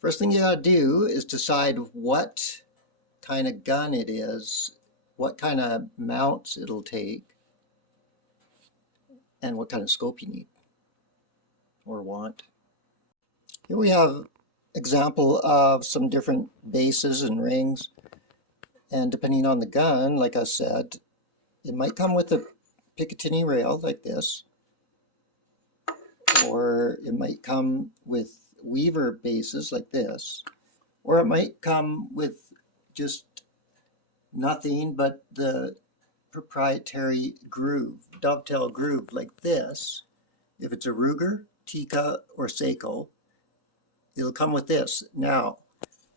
First thing you gotta do is decide what kind of gun it is, what kind of mounts it'll take, and what kind of scope you need or want. Here we have example of some different bases and rings, and depending on the gun, like I said, it might come with a Picatinny rail like this, or it might come with Weaver bases like this, or it might come with just nothing but the proprietary groove, dovetail groove like this. If it's a Ruger, Tikka, or Seiko, it'll come with this. Now,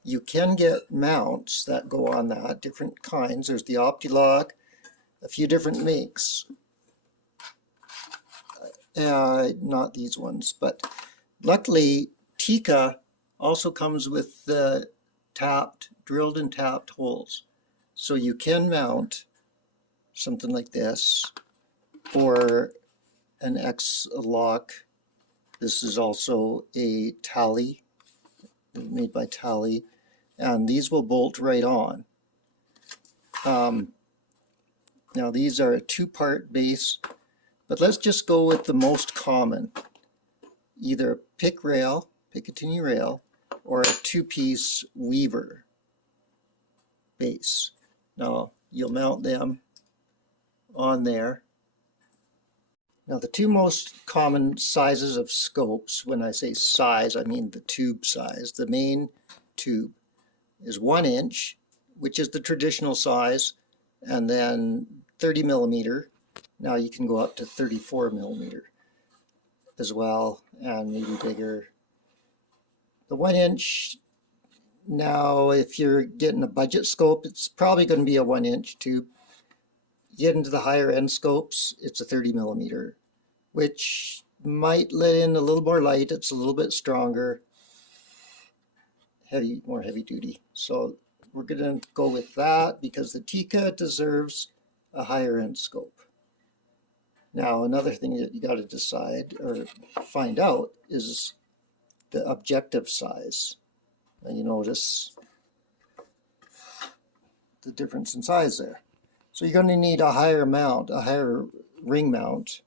you can get mounts that go on that, different kinds. There's the Optilock, a few different makes. Not these ones, but luckily Tikka also comes with the drilled and tapped holes. So you can mount something like this or an X-Lock. This is also a Tally, made by Tally, and these will bolt right on. Now these are a two-part base, but let's just go with the most common, either a Picatinny rail, or a two-piece Weaver base. Now you'll mount them on there. Now the two most common sizes of scopes, when I say size, I mean the tube size. The main tube is 1 inch, which is the traditional size, and then 30 millimeter. Now you can go up to 34 millimeter as well, and maybe bigger. The 1 inch, now if you're getting a budget scope, it's probably going to be a 1 inch tube. You get into the higher end scopes, it's a 30 millimeter, which might let in a little more light. It's a little bit stronger, more heavy duty. So we're going to go with that because the Tikka deserves a higher end scope. Now another thing that you got to decide or find out is the objective size. And you notice the difference in size there. So you're going to need a higher mount, a higher ring mount,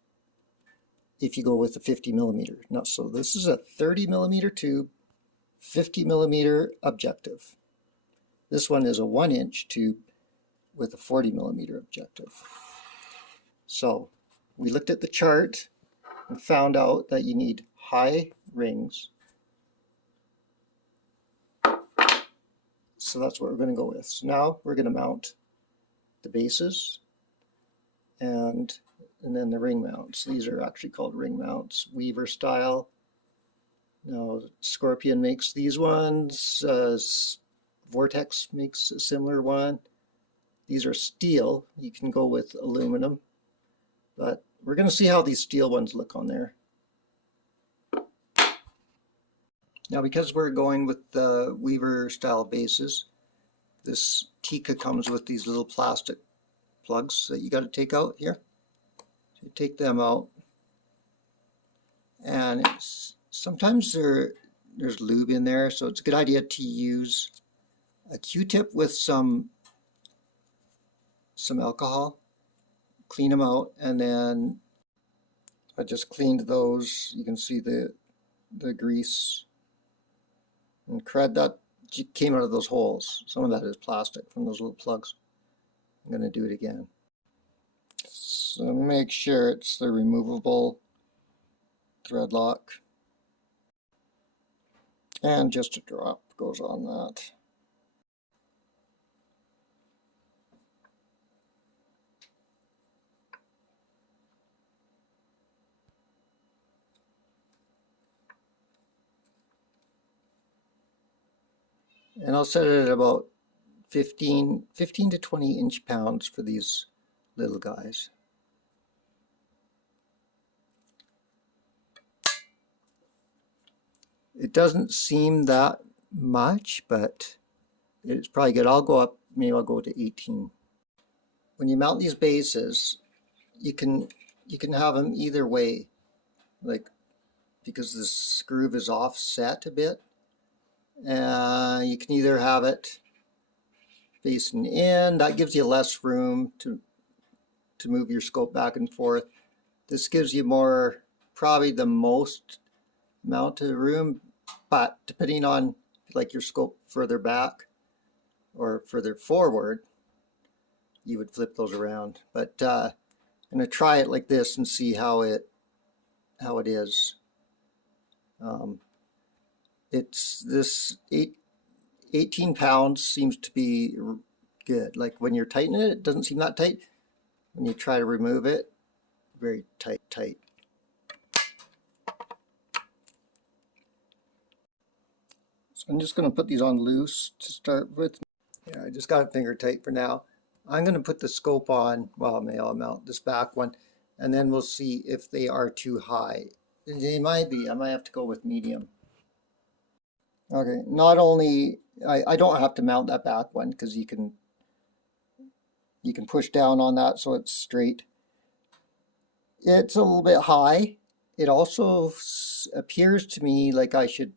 if you go with a 50 millimeter. Now, so this is a 30 millimeter tube, 50 millimeter objective. This one is a 1 inch tube with a 40 millimeter objective. So we looked at the chart and found out that you need high rings. So that's what we're going to go with. So now we're going to mount the bases and then the ring mounts. These are actually called ring mounts, Weaver style. Now Scorpion makes these ones, Vortex makes a similar one. These are steel. You can go with aluminum, but we're going to see how these steel ones look on there. Now because we're going with the Weaver style bases, this Tikka comes with these little plastic plugs that you got to take out here. So you take them out, and sometimes there's lube in there, so it's a good idea to use a Q-tip with some alcohol. Clean them out, and then I just cleaned those. You can see the grease and crud that came out of those holes. Some of that is plastic from those little plugs. I'm going to do it again. So make sure it's the removable thread lock. And just a drop goes on that. And I'll set it at about 15 to 20 inch-pounds for these little guys. It doesn't seem that much, but it's probably good. I'll go up, maybe I'll go to 18. When you mount these bases, you can have them either way, like because this groove is offset a bit. You can either have it facing in, that gives you less room to move your scope back and forth. This gives you more, probably the most amount of room, but depending on like your scope further back or further forward, you would flip those around. But I'm going to try it like this and see how it is. It's this 18 pounds seems to be good. Like when you're tightening it, it doesn't seem that tight. When you try to remove it, very tight. So I'm just going to put these on loose to start with. Yeah, I just got it finger tight for now. I'm going to put the scope on, well, I'll mount this back one, and then we'll see if they are too high. They might be. I might have to go with medium. Okay, not only, I don't have to mount that back one because you can push down on that so it's straight. It's a little bit high. It also appears to me like I should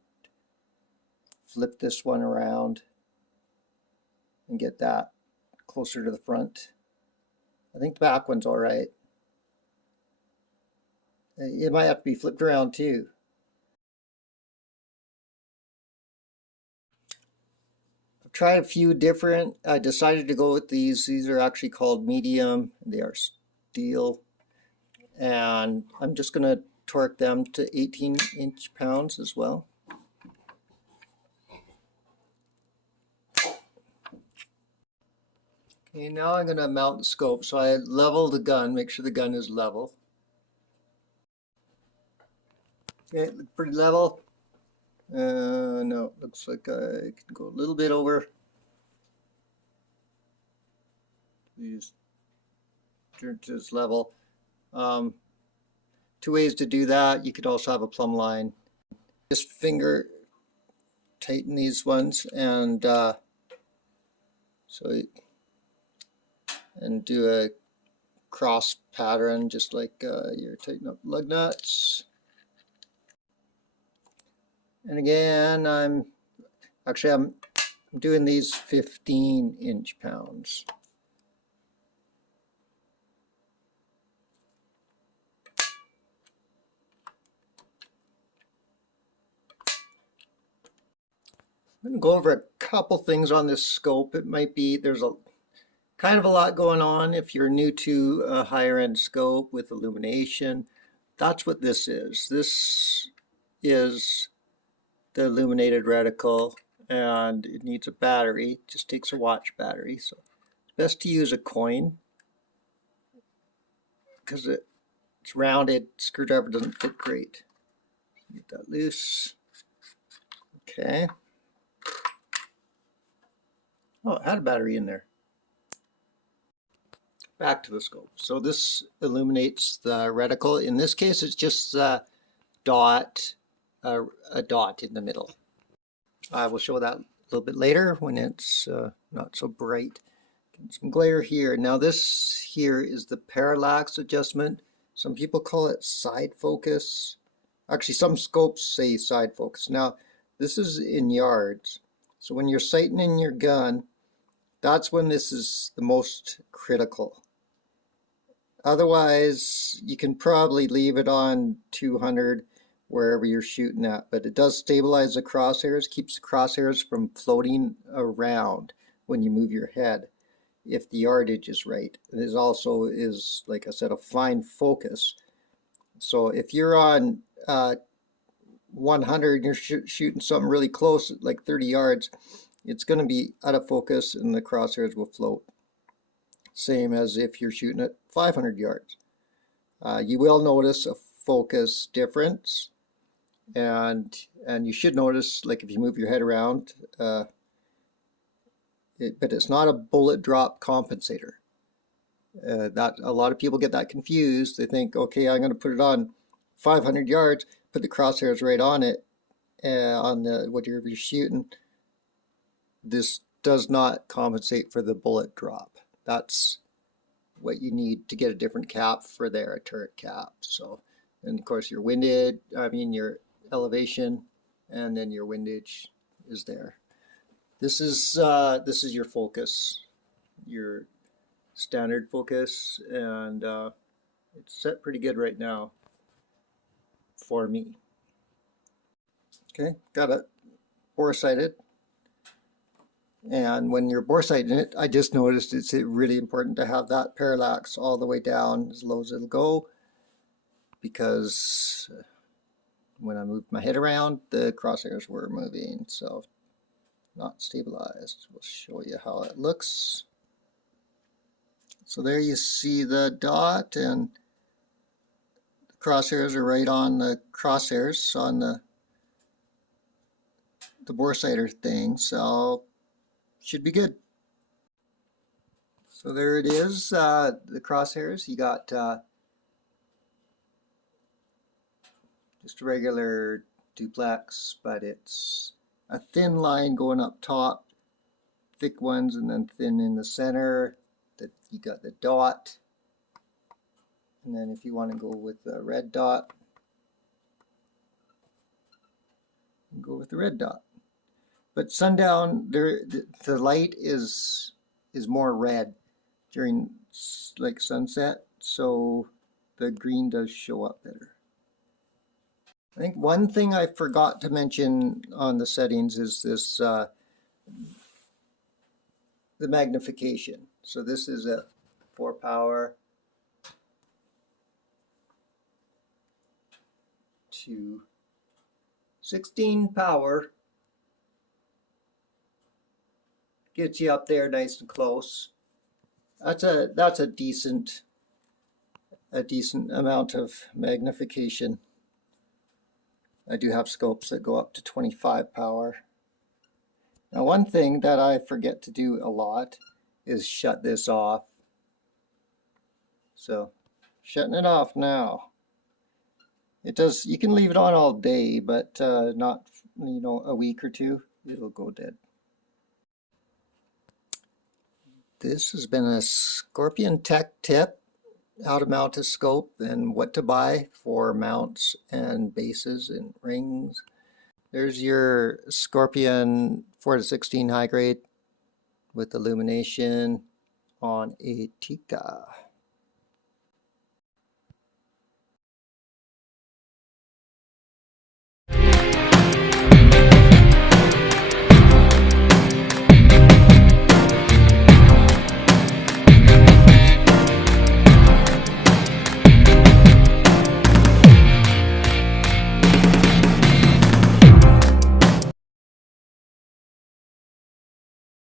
flip this one around and get that closer to the front. I think the back one's all right. It might have to be flipped around too. I've tried a few different. I decided to go with these. These are actually called medium. They are steel. And I'm just going to torque them to 18 inch-pounds as well. Okay, now I'm going to mount the scope. So I level the gun, make sure the gun is level. Okay, pretty level. No, looks like I can go a little bit over. Just turn to this level. Two ways to do that. You could also have a plumb line. Just finger tighten these ones and and do a cross pattern just like you're tightening up lug nuts. And again, I'm doing these 15 inch-pounds. I'm going to go over a couple things on this scope. It might be there's a kind of a lot going on if you're new to a higher end scope with illumination. That's what this is. This is the illuminated reticle, and it needs a battery. It just takes a watch battery. So it's best to use a coin because it's rounded. Screwdriver doesn't fit great. Get that loose. Okay. Oh, it had a battery in there. Back to the scope. So this illuminates the reticle. In this case, it's just a dot in the middle. I will show that a little bit later when it's not so bright. Some glare here. Now this here is the parallax adjustment. Some people call it side focus. Actually, some scopes say side focus. Now this is in yards. So when you're sighting in your gun, that's when this is the most critical. Otherwise, you can probably leave it on 200 wherever you're shooting at, but it does stabilize the crosshairs, keeps the crosshairs from floating around when you move your head if the yardage is right. It also is, like I said, a fine focus. So if you're on 100 and you're shooting something really close, like 30 yards, it's going to be out of focus and the crosshairs will float. Same as if you're shooting at 500 yards. You will notice a focus difference, and you should notice, like if you move your head around, but it's not a bullet drop compensator. That a lot of people get that confused. They think, okay, I'm going to put it on 500 yards, put the crosshairs right on it, on the whatever you're shooting. This does not compensate for the bullet drop. That's what you need to get a different cap for there, a turret cap. So, and of course your windage, your elevation, and then your windage is there. This is your focus, your standard focus, and it's set pretty good right now for me. Okay, got it bore sighted. And when you're bore sighting it, I just noticed it's really important to have that parallax all the way down as low as it'll go, because when I moved my head around, the crosshairs were moving, so not stabilized. We'll show you how it looks. So there you see the dot, and the crosshairs are right on the crosshairs on the bore sighter thing, so should be good. So there it is, the crosshairs. You got just a regular duplex, but it's a thin line going up top, thick ones, and then thin in the center. That you got the dot, and then if you want to go with the red dot, go with the red dot. But sundown, the light is more red during like sunset, so the green does show up better. I think one thing I forgot to mention on the settings is this the magnification. So this is a 4 power to 16 power. Gets you up there nice and close. That's a decent amount of magnification. I do have scopes that go up to 25 power. Now, one thing that I forget to do a lot is shut this off. So, shutting it off now. It does. You can leave it on all day, but not, a week or two. It'll go dead. This has been a Scorpion Tech tip, how to mount a scope and what to buy for mounts and bases and rings. There's your Scorpion 4-16 high grade with illumination on a Tikka.